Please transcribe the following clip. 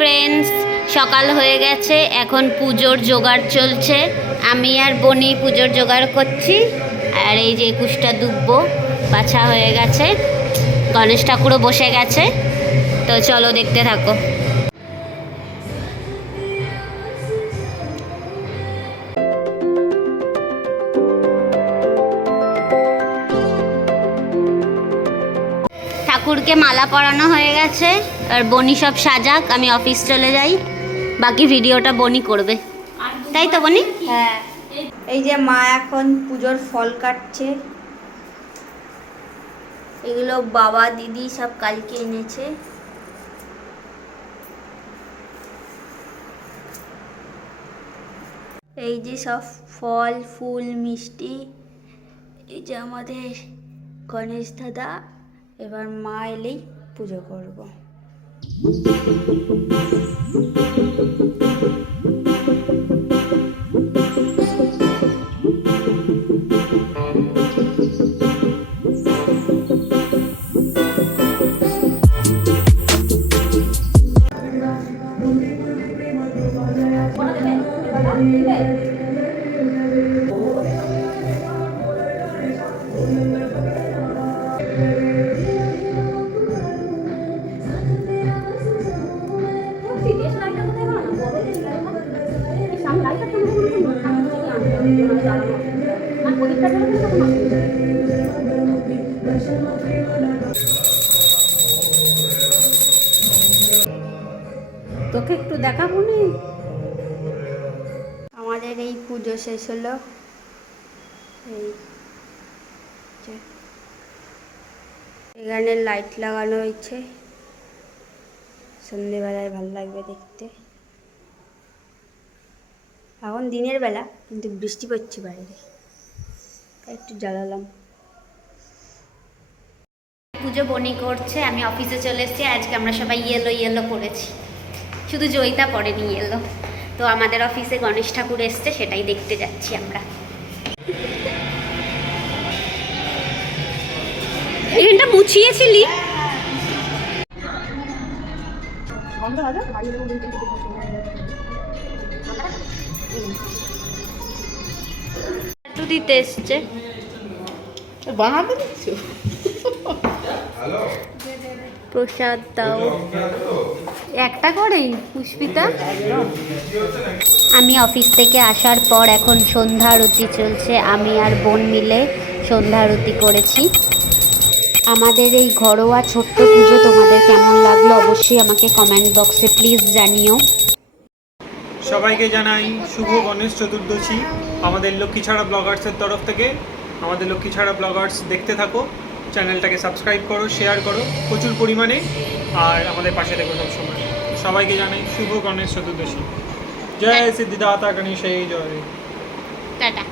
Friends, সকাল হয়ে গেছে, এখন পুজোর জোগাড় চলছে। আমি আর বনি পুজোর জোগাড় করছি। আর এই যে 21টা দুব্বো বাছা হয়ে গেছে, গণেশ ঠাকুরও বসে গেছে। তো চলো দেখতে থাকো। ঠাকুরকে মালা পরানো হয়ে গেছে, আর বনি সব সাজাক, আমি অফিস চলে যাই। বাকি ভিডিওটা বনি করবে, তাই তো বনি? হ্যাঁ, এই যে মা এখন পুজোর ফল কাটছে। এগুলো বাবা দিদি সব কালকে এনেছে। এই যে সব ফল ফুল মিষ্টি। এই যে আমাদের গণেশ দাদা। এবার মা এলেই পুজো করব। তোকে একটু দেখাবো নি। আমাদের এই পুজো শেষ হলো। এই যে এখানে লাইট লাগানো হয়েছে, সন্ধেবেলায় ভালো লাগবে দেখতে। এখন দিনের বেলা, কিন্তু বৃষ্টি পড়ছে বাইরে, একটু জ্বালালাম। পুজো বনি করছে, আমি অফিসে চলে এসেছি। আজকে আমরা সবাই ইয়েলো ইয়েলো করেছি, শুধু জয়িতা পড়েনি ইয়েলো। তো আমাদের অফিসে গণেশ ঠাকুর এসছে, সেটাই দেখতে যাচ্ছি আমরা। এখানটা মুছিয়েছিলি? দিতে এসছে, বানাতে দিচ্ছ? প্রসাদ দাও একটা করেই পুষ্পিতা। আমি অফিস থেকে আসার পর এখন সন্ধ্যা আরতি চলছে, আমি আর বোন মিলে সন্ধ্যা আরতি করেছি। আমাদের এই ঘরোয়া ছোট্ট পুজো তোমাদের কেমন লাগলো অবশ্যই আমাকে কমেন্ট বক্সে প্লিজ জানিও। সবাইকে জানাই শুভ গণেশ চতুর্দশী আমাদের লক্ষ্মীছাড়া ব্লগার্সের তরফ থেকে। আমাদের লক্ষ্মীছাড়া ব্লগার্স দেখতে থাকো, চ্যানেলটাকে সাবস্ক্রাইব করো, শেয়ার করো প্রচুর পরিমাণে, আর আমাদের পাশে থেকো সবসময়। সবাইকে জানাই শুভ গণেশ চতুর্দশী। জয় সিদ্ধিদাতা গণেশ জয়। টাটা।